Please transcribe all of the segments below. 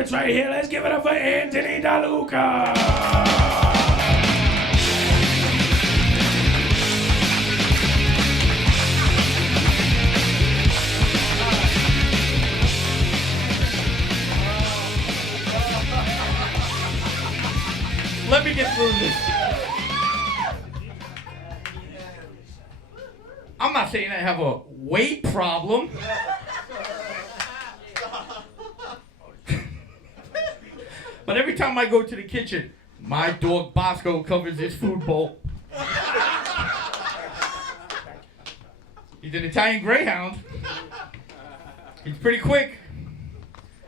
secrets right here. Let's give it up for Anthony DeLuca. Let me get through this. I'm not saying I have a weight problem. But every time I go to the kitchen, my dog Bosco covers his food bowl. He's an Italian Greyhound. He's pretty quick.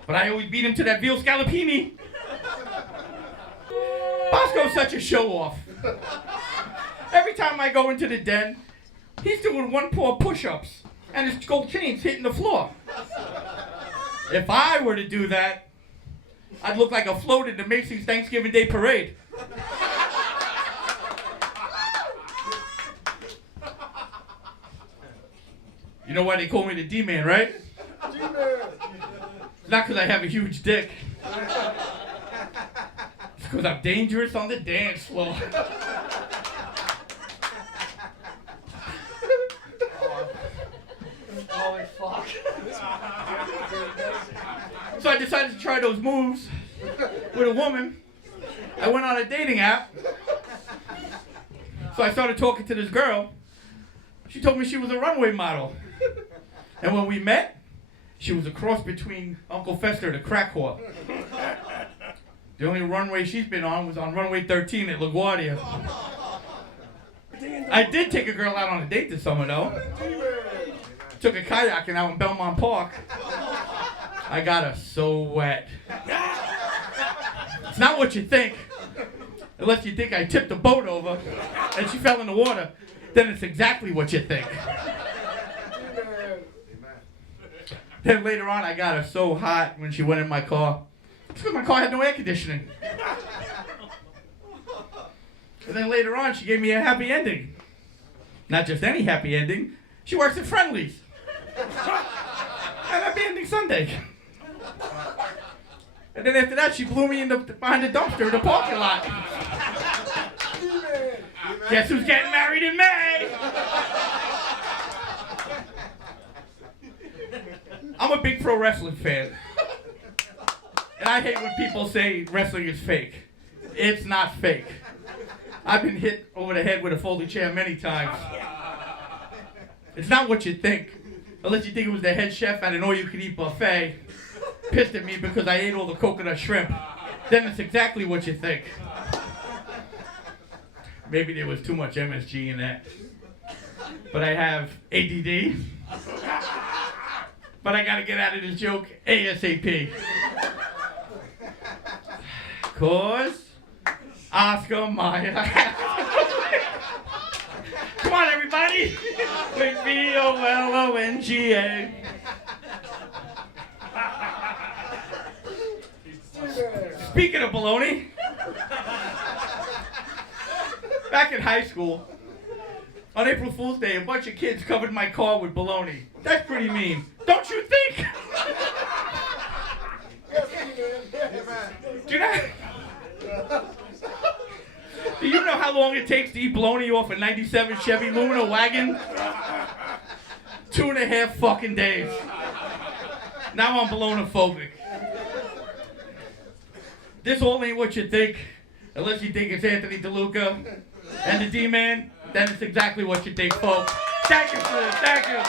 But I always beat him to that veal scallopini. Bosco's such a show-off. Every time I go into the den, he's doing one paw push-ups, and his gold chain's hitting the floor. If I were to do that, I'd look like a float in the Macy's Thanksgiving Day Parade. You know why they call me the D-Man, right? D-Man. Not because I have a huge dick. It's because I'm dangerous on the dance floor. Oh, fuck. So I decided to try those moves with a woman. I went on a dating app. So I started talking to this girl. She told me she was a runway model. And when we met, she was a cross between Uncle Fester and a crack whore. The only runway she's been on was on runway 13 at LaGuardia. I did take a girl out on a date this summer, though. Took a kayaking out in Belmont Park. I got her so wet. It's not what you think. Unless you think I tipped the boat over and she fell in the water, then it's exactly what you think. Then later on, I got her so hot when she went in my car. It's because my car had no air conditioning. And then later on, she gave me a happy ending. Not just any happy ending. She works at Friendly's. And happy ending Sunday. And then after that, she blew me behind the dumpster in the parking lot. Guess who's getting married in May? I'm a big pro wrestling fan. And I hate when people say wrestling is fake. It's not fake. I've been hit over the head with a folding chair many times. It's not what you think. Unless you think it was the head chef at an all-you-can-eat buffet. Pissed at me because I ate all the coconut shrimp. Then it's exactly what you think. Maybe there was too much MSG in that. But I have ADD. But I gotta get out of this joke ASAP. Cause Oscar Mayer. Come on, everybody. With B-O-L-O-N-G-A. Speaking of baloney, back in high school, on April Fool's Day, a bunch of kids covered my car with baloney. That's pretty mean. Don't you think? Do you know how long it takes to eat bologna off a 97 Chevy Lumina wagon? 2.5 fucking days. Now I'm bologna-phobic. This all ain't what you think, unless you think it's Anthony DeLuca and the D-Man, then it's exactly what you think, folks. Thank you, sir. Thank you.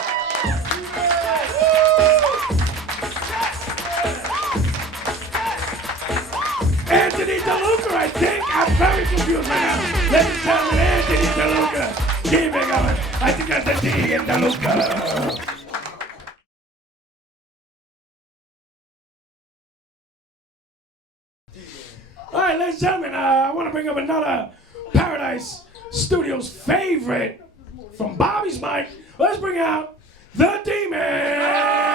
Anthony DeLuca, I think. I'm very confused right now. Ladies and gentlemen, Anthony DeLuca. Keep it going. I think that's the D in DeLuca. All right, ladies and gentlemen, I want to bring up another Paradise Studios favorite from Bobby's Mic. Let's bring out the D-Man.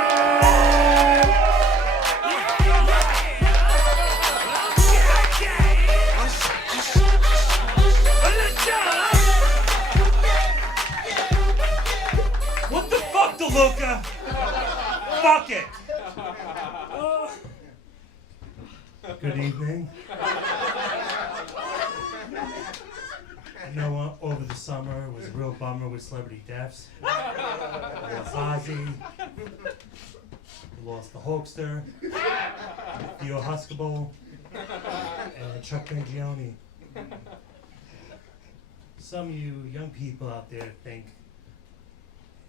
What the fuck, DeLuca? Fuck it. Good evening. I know over the summer it was a real bummer with celebrity deaths. We lost Ozzy. We lost the Hulkster, Theo Huxtable, and Chuck Mangione. Some of you young people out there think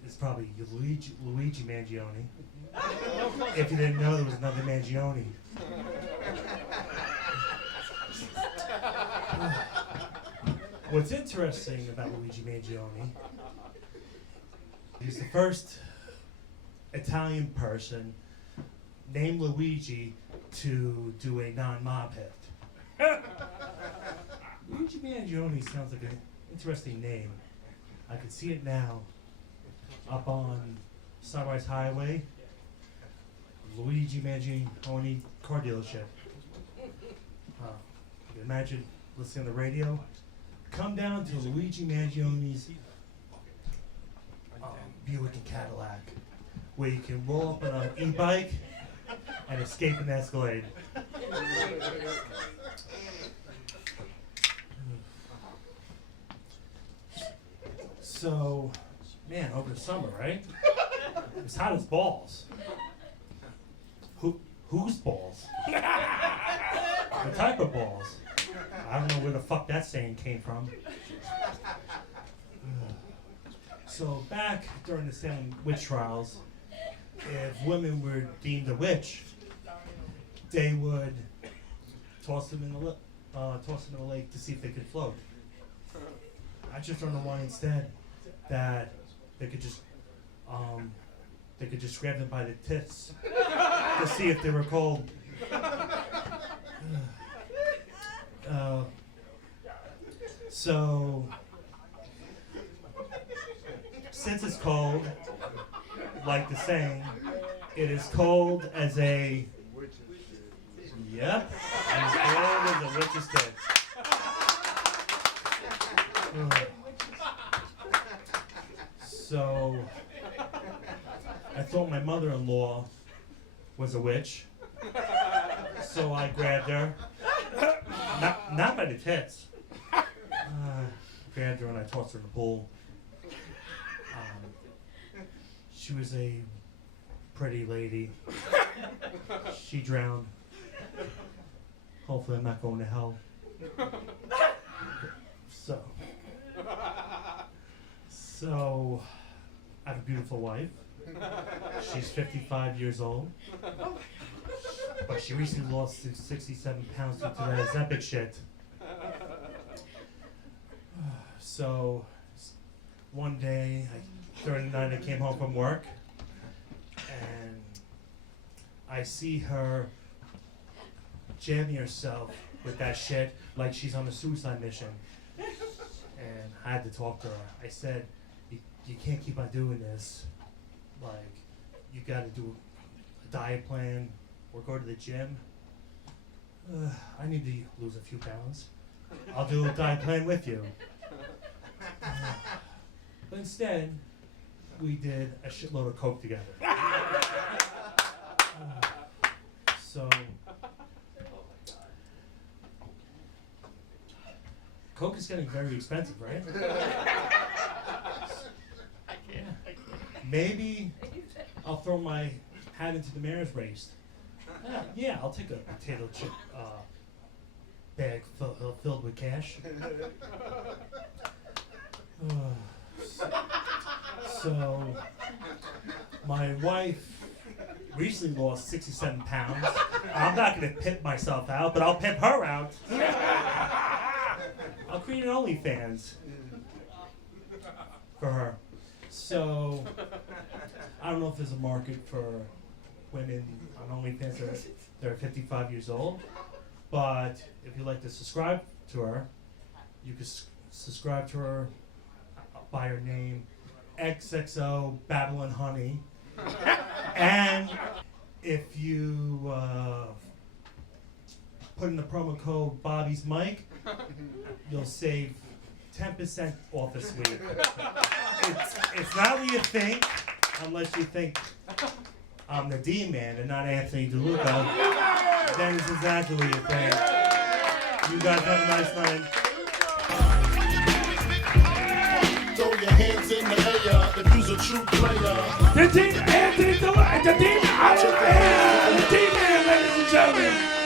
it's probably Luigi Mangione. If you didn't know, there was another Mangione. What's interesting about Luigi Mangione is the first Italian person named Luigi to do a non-mob hit. Luigi Mangione sounds like an interesting name. I can see it now up on Sunrise Highway. Luigi Mangione car dealership. You can imagine listening on the radio. Come down to Luigi Mangione's Buick and Cadillac, where you can roll up on an e-bike and escape an Escalade. So, man, over the summer, right? It was hot as balls. Whose balls? What type of balls? I don't know where the fuck that saying came from. So back during the Salem witch trials, if women were deemed a witch, they would toss them in the lake to see if they could float. I just don't know why instead that they could just grab them by the tits to see if they were cold. So, since it's cold, like the saying, it is cold as a... Yep, as cold as a witch's tits. So, I thought my mother-in-law was a witch, so I grabbed her. Not by the tits. Grabbed her and I tossed her in the pool. She was a pretty lady. She drowned. Hopefully I'm not going to hell. So I have a beautiful wife. She's 55 years old. But she recently lost 67 pounds due to that Ozempic shit. So, one day, during the night, I came home from work, and I see her jamming herself with that shit like she's on a suicide mission. And I had to talk to her. I said, you can't keep on doing this. Like, you gotta do a diet plan or go to the gym. I need to lose a few pounds. I'll do a diet plan with you. But instead, we did a shitload of coke together. So, coke is getting very expensive, right? Yeah. Maybe I'll throw my hat into the mayor's race. Yeah, I'll take a potato chip bag filled with cash. So, my wife recently lost 67 pounds. I'm not going to pimp myself out, but I'll pimp her out. I'll create an OnlyFans for her. So, I don't know if there's a market for women on OnlyFans that are 55 years old, but if you'd like to subscribe to her, you can subscribe to her by her name, XXO Babylon Honey. And if you put in the promo code Bobby's Mike, you'll save 10% off this week. It's not what you think, unless you think I'm the D-Man and not Anthony DeLuca. That is exactly what you think. You guys have a nice night. Throw your hands in the air if you's a true player. The Demon, Anthony, the Demon, I don't know, the Demon, ladies and gentlemen.